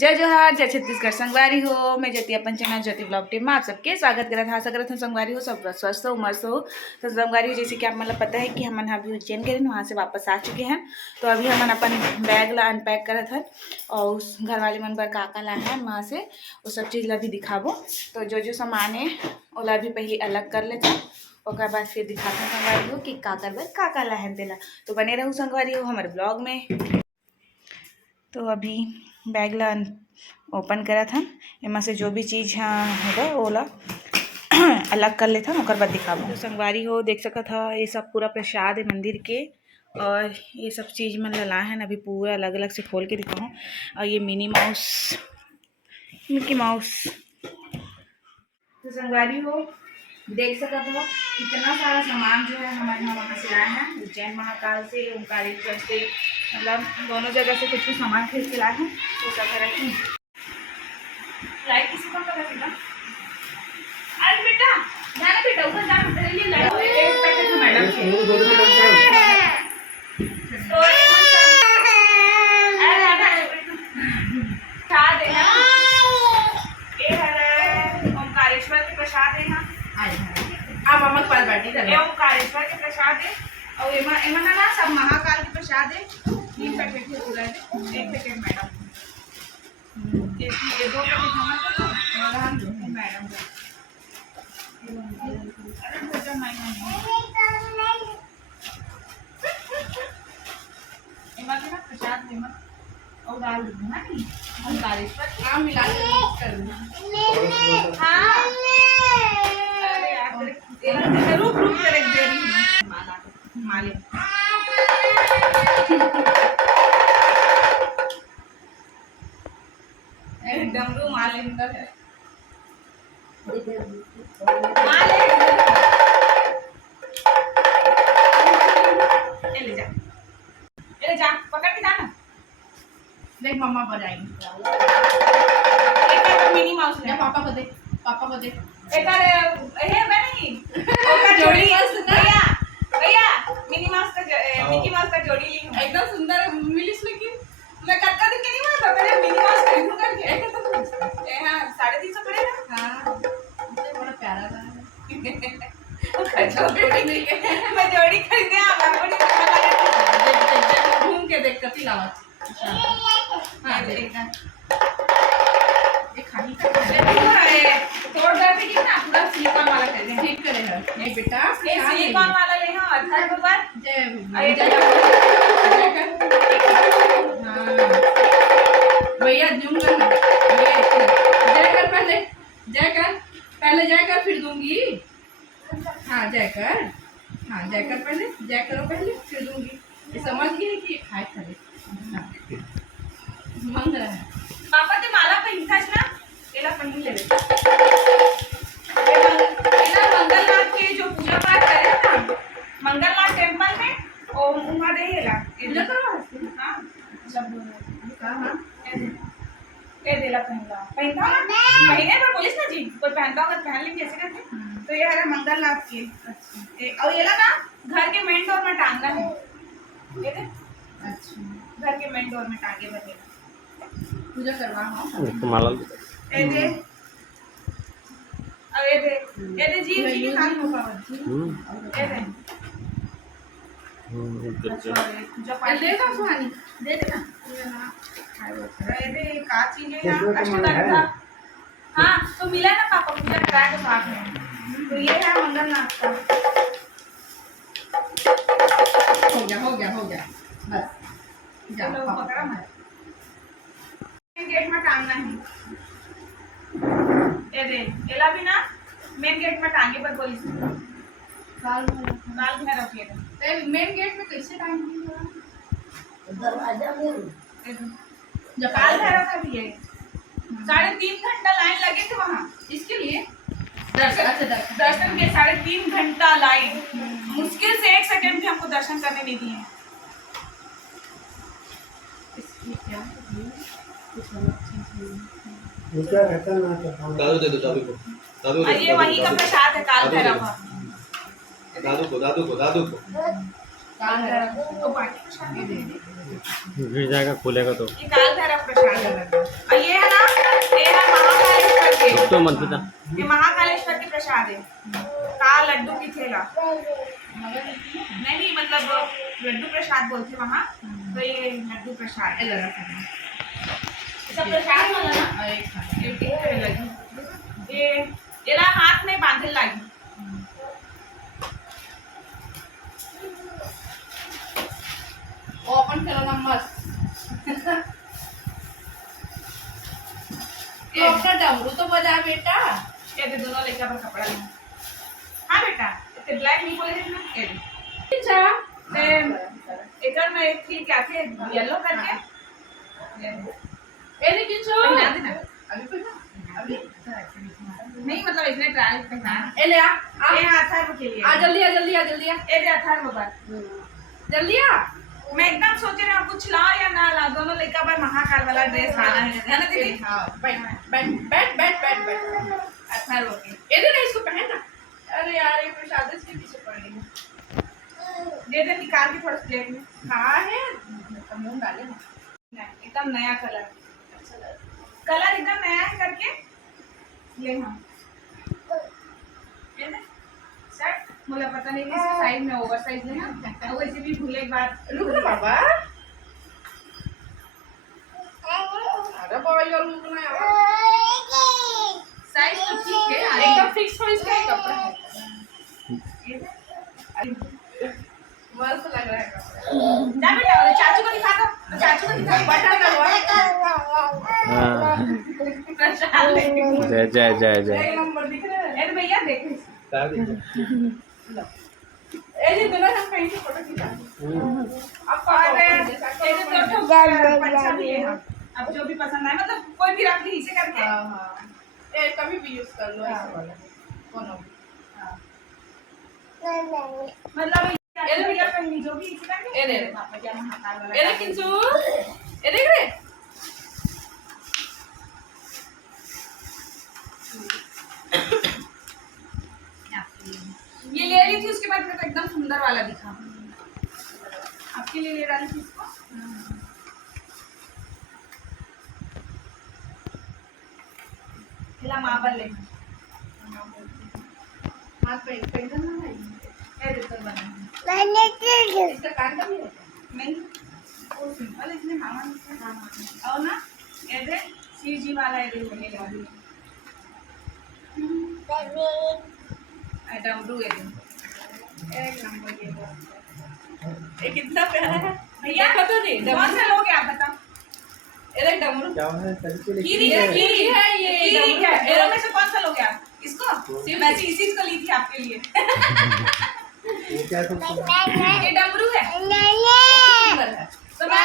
जय जोहार, जय छत्तीसगढ़। संगवारी हो, मैं ज्योति अपन चैनल ज्योति ब्लॉग टीम में आप सबके स्वागत करत हा। आशा करत हूँ संगवारी हो सब स्वस्थ हो, मस्त हो। तो संगवारी हो, जैसे कि आप मतलब पता है कि हम अभी उज्जैन गए वहाँ से वापस आ चुके हैं। तो अभी हम अपन बैग ला अनपैक करत हन और उस घर वाले मन पर का लाए हैं वहाँ से वो सब चीज़ ला भी दिखाबो। तो जो सामान है ओला भी पहले अलग कर लेते और बाद फिर दिखाते हैं संगवारी हो कि का करबे का लाए हैं तेला। तो बने रहूँ संगवारी हो हमारे ब्लॉग में। तो अभी बैग ला ओपन करा था, एमा से जो भी चीज़ है ओला अलग कर लेता और बाद दिखाबो। तो संगवारी हो देख सका था, ये सब पूरा प्रसाद है मंदिर के और ये सब चीज़ मन ला है अभी पूरा अलग अलग से खोल के दिखाऊँ। और ये मिनी माउस, मिकी माउस। तो संगवारी हो देख सका था इतना सारा सामान जो है हमारे यहाँ वहाँ से लाए हैं उज्जैन महाकाल से, ओंकारेश्वर से, मतलब दोनों जगह से कुछ सामान खरीद के लाए हैं। तो सब रखें लाइट किसी को पता चला। अरे बेटा जाना, बेटा ऊपर जा, तेरे लिए लाइट एक पैकेट में मैडम के तो अरे आधा प्रसाद है ना, ये है ओंकारेश्वर के प्रसाद है ना। आप अमक पाल बैठी थे, ये ओंकारेश्वर के प्रसाद है और एमा ना सब महाकाल के प्रसाद है। 3 पैकेट है पूरा, एक पैकेट मैडम, ये 2 पैकेट हमारे मैडम का। अरे बेटा एमा के ना प्रसाद में और डाल दूँ ना, नहीं ओंकारेश्वर आम मिला के कर दूँ। हाँ अरे यार रुक कर एक देरी माले डमरू माले अंदर है माले ले जा पकड़ के जाना। देख मम्मा बजाएंगी एक मिनी माउस ले, पापा को दे, पापा को दे एक है मैं नहीं ओका जोड़ी भैया भैया मिनी माउस का मिकी माउस का जोड़ी ली हूं, एकदम सुंदर मिलिस। लेकिन मैं कटका दिन के नहीं मारा पहले मिनी माउस खरीदूं करके एक तो हां 350 पड़ेगा। हां मुझे बड़ा प्यारा लगा मैं जोड़ी खरीदे आ बड़ी घूम के देख कति लावत। हां देखना ये खाली का तोड़ दे कि ना पूरा सिलिकॉन वाला कर दे। ठीक करे है ये बेटा, ये सिलिकॉन वाला ले हां अर्थात भगवान जय हां भैया दूंगा ना ये जय कर पहले, जय कर पहले, जय कर फिर दूंगी। हां जय कर, हां जय कर पहले, जय करो पहले फिर दूंगी। ये समझ गए कि खाए खड़े मंग रहा है। पापा ते माला पहनतास ना एला पहन ले एला मंगलनाथ के जो पूजा पाठ करे ना मंगलनाथ टेंपल में और वहां दे एला पूजा करवा। हां सब हां ए देला पहनता ना महीने पर पुलिस ना जी कोई पहनता होगा पहन लेंगे ऐसे करके। तो ये है मंगलनाथ के। अच्छा और ये ना घर के मेन डोर में टांगना है ये दे। अच्छा घर के मेन डोर में टांगे बने पूजा करवा। हां माला ए दे अब ए दे जी जी के साथ हो पावत जी ए दे जो पहले का सुहानी दे दे ना ए दे का चीज है यहां अष्टगंधा। हां तो मिला ना पापा पूजा कराए तो साथ में। तो ये है मंगलनाथ का। हो गया बस जा पकड़ा मत, गेट में टांगना है। ये दे एला भी ना मेन गेट में टांगे पर पुलिस काल में रखिए। तो मेन गेट में कैसे टांगेंगे दरवाजा में जो काल भैरव का भी है। 3.5 घंटा लाइन लगे थे वहाँ इसके लिए दर्शन के 3.5 घंटा लाइन, मुश्किल से 1 सेकंड भी हमको दर्शन करने नहीं दिए। क्या रहता ना तो दादू दे दो, दादू को, दादू को। ये वही का प्रसाद है काल भैरव का। दादू को काल भैरव को पार्टी प्रसाद दे दे गिर जाएगा, खोलेगा तो। ये काल भैरव प्रसाद है और ये तो मन पिता ये महाकालेश्वर के प्रसाद है का लड्डू की थेला नहीं मतलब लड्डू प्रसाद बोलते वहाँ तो ये लड्डू प्रसाद है सब प्रसाद वाला ना एक लगी ये ला हाथ में बांधे लगी ओपन करो ना मस्त ये अपना डमरू तो बजा बेटा ये दे दोनों लेकर पर कपड़ा ले हाँ बेटा ये ब्लैक नहीं बोले ना ये अच्छा एकर में एक थी क्या थे येलो करके ये नहीं किचो पहना देना अभी पहना अभी नहीं मतलब इसने ट्रायल पहना ए ले आ ये अथर्व के लिए आ जल्दी आ जल्दी आ जल्दी आ ये दे अथर्व बाबा जल्दी आ मैं एकदम सोचे रहा कुछ लाओ या ना लाओ दोनों लड़का पर महाकाल वाला ड्रेस लाना है ना दीदी हाँ बैठ बैठ बैठ बैठ बैठ बैठ अथर्व के ये दे ना इसको पहनना अरे यार ये प्रसाद इसके पीछे पड़ गई दे दे निकाल के थोड़ा प्लेट में हाँ है मुंह डाले ना एकदम नया कलर कलर एकदम नया है करके ले हाँ ये दे शर्ट मुझे पता नहीं किस साइज में ओवर साइज है ना तो वैसे भी भूले एक बार रुक ना बाबा अरे बाबा यार रुक ना यार साइज तो ठीक है एकदम फिक्स साइज का कपड़ा है ये दे। मस्त लग रहा है कपड़ा जा बेटा और चाचू को दिखा दो चाचू को दिखा बटन लगवा प्रसाद ले। जय जय जय जय एक नंबर दिख रहा है अरे भैया देखो ए जी दोनों हम कहीं से फोटो खिंचा आपका और ये तो अच्छा भी है अब जो भी पसंद आए मतलब कोई भी रख ली इसे करके हाँ हाँ ए कभी भी यूज कर लो ऐसे वाला कोनो भी मतलब ये भैया पहनी जो भी इसे करके ये दे। पापा क्या महाकाल वाला ए लेकिन सु ए देख रे ये ले ली थी उसके बाद मेरे को एकदम सुंदर वाला दिखा आपके लिए ले डाली थी इसको हिला माबल ले हाथ पे पेंशन ना है ये देखो बना इसका कान का भी है नहीं वो सिंपल इसमें मामा और ना ये दे शिव जी वाला ये दे ले वाली डमरू ये दे एक नंबर ये कितना प्यारा है भैया देखो तो नहीं कौन सा लोगे आप बताओ ये देख डमरू क्या है तरीके कीरी है कीरी है ये कीरी है दोनों में से कौन सा लोगे आप इसको वैसे इसी को ली थी आपके लिए वो क्या तो ये डमरू है सुंदर है तो मैं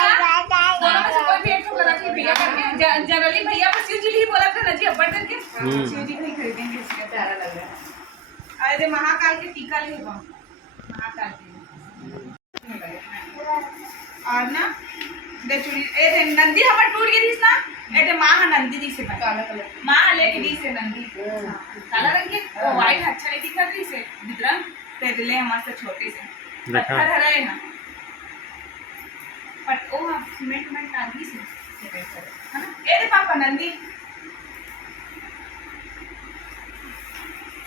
दोनों में से कोई भी एक को करा के भैया करके जनरली भैया को शिव जी ही बोला था ना जी अब्बड़ करके शिव जी को ही खरीदेंगे इसलिए प्यारा लग रहा है अरे महाकाल के टीका ले लो महाकाल के और ना दे चूड़ी ए दे नंदी हमर टूट गई थी ना ए दे मां नंदी दी से काला कलर मां लेके दी से नंदी काला रंग के वो वाइट अच्छा नहीं दिखा रही से दिखरन ते दिले मस्त छोटे से पत्थर हरा है ना बट ओ हम सीमेंट में काली से है ना ए दे पापा नंदी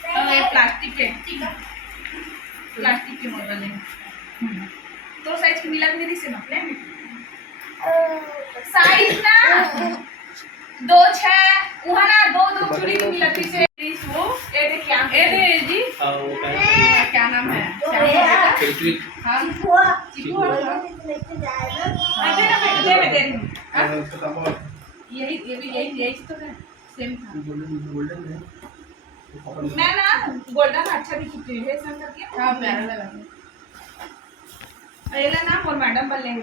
और ये प्लास्टिक के मॉडल है तो साइज की मिला भी नहीं से मतलब साइज ना 2 6 वहां ना 2 चूड़ी की मिला थी से वो ये दे क्या ए दे जी क्या नाम है हाँ चिकू दे ना मैं दे रही हूं यही तो है सेम था गोल्डन है मैं ना गोल्डन अच्छा दिखती है ऐसा करके हाँ प्यारा लगा पहले ना मोर मैडम बोल लेंगे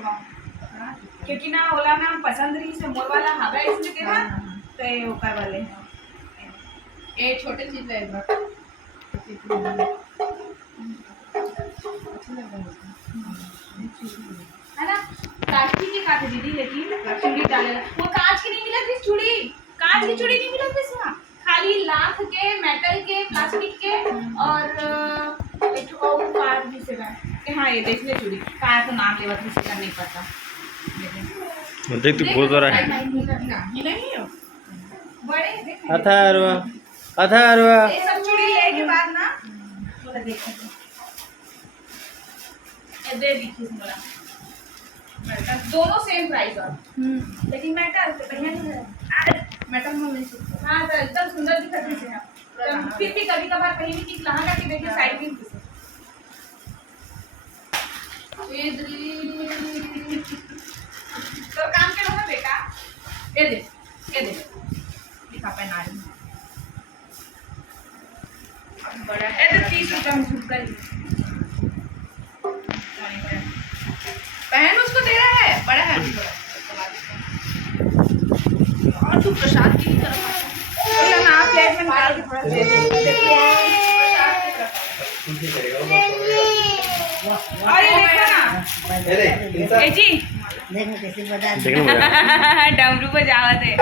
क्योंकि ना ओला ना पसंद रही से मोर वाला हवा इसमें के ना तो ये ओकर वाले ए छोटे चीज ले एक बार है ना प्लास्टिक की काटे दीदी लेकिन चूड़ी डाले वो कांच की नहीं मिला थी चूड़ी कांच की चूड़ी नहीं मिला थी इसमें खाली लाख के मेटल के प्लास्टिक के और एक और कार भी से हाँ ये देख ले चूड़ी कार तो नाम लेवा थी इसका नहीं पता देख तू बोल तो रहा है नहीं हो बड़े देख अथर्व अथर्व ये सब चूड़ी ले के बाद ना थोड़ा देखो ये दे दीजिए मोला मैटर दोनों सेम प्राइस और लेकिन मैटर तो बढ़िया नहीं है अरे मैटर में नहीं सकता हां तो एकदम सुंदर दिखत है से हम फिर भी कभी कभार कहीं भी किस लहंगा के देखिए साइड में तो काम के लोग बेटा ये दे दिखा पहना रही बड़ा है तो 30 रुपए में छूट कर पहन उसको दे रहा है बड़ा है और तू प्रसाद की तरफ बोला ना प्लेट में निकाल के थोड़ा दे और ये देखो ना अरे ए जी देखो कैसे बजा देखना डमरू बजावत है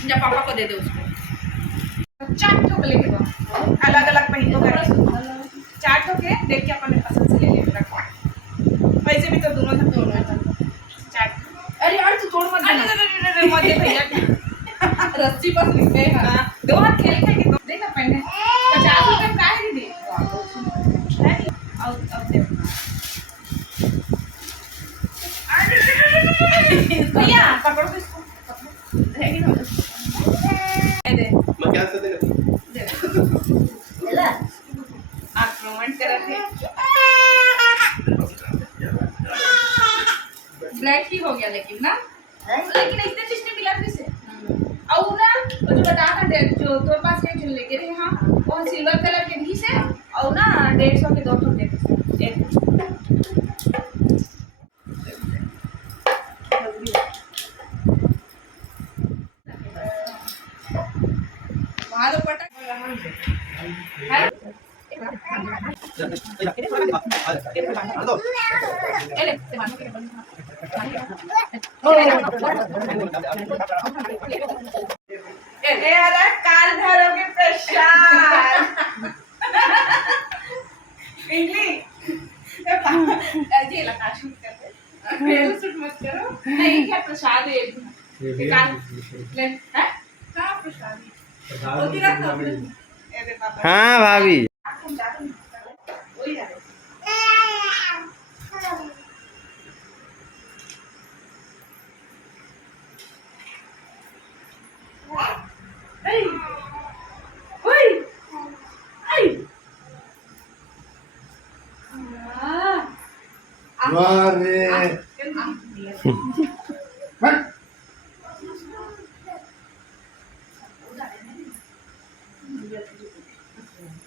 जब पापा को दे दो उसको चार ठोक लेके दो अलग अलग पहनो कर चार ठोक के देख के अपन पसंद से ले लेना वैसे भी तो दोनों सब तोड़ना चार अरे यार तू तोड़ मत देना मत दे भैया रस्सी पर लिखे हां दो हाथ खेल खेल के देखा पहने 50 रुपए का है दीदी अब दे भैया पकड़ो तो इसको रहेगी ना दे मैं क्या से दे आक्रमण कर रहे ब्लैक ही हो गया लेकिन ना लेकिन इतने किसने मिला किसे और ना वो जो बता था जो तोर पास है जो लेके रहे हां वो सिल्वर कलर के भी से और ना 150 के दो ठो दे एक वहां तो पटा अरे काल भैरव के प्रसाद इंगली जी लगा शूट करते पहले शूट मत करो नहीं क्या प्रसाद है काल ले हैं हां प्रसाद होती रख अरे पापा हाँ भाभी वही रहा Hey! Oi! Ai!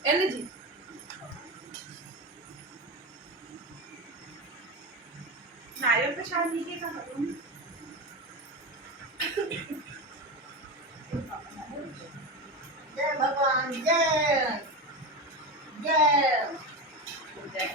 Energy. नारियल प्रसाद लीजिए का करूँ जय भगवान जय जय जय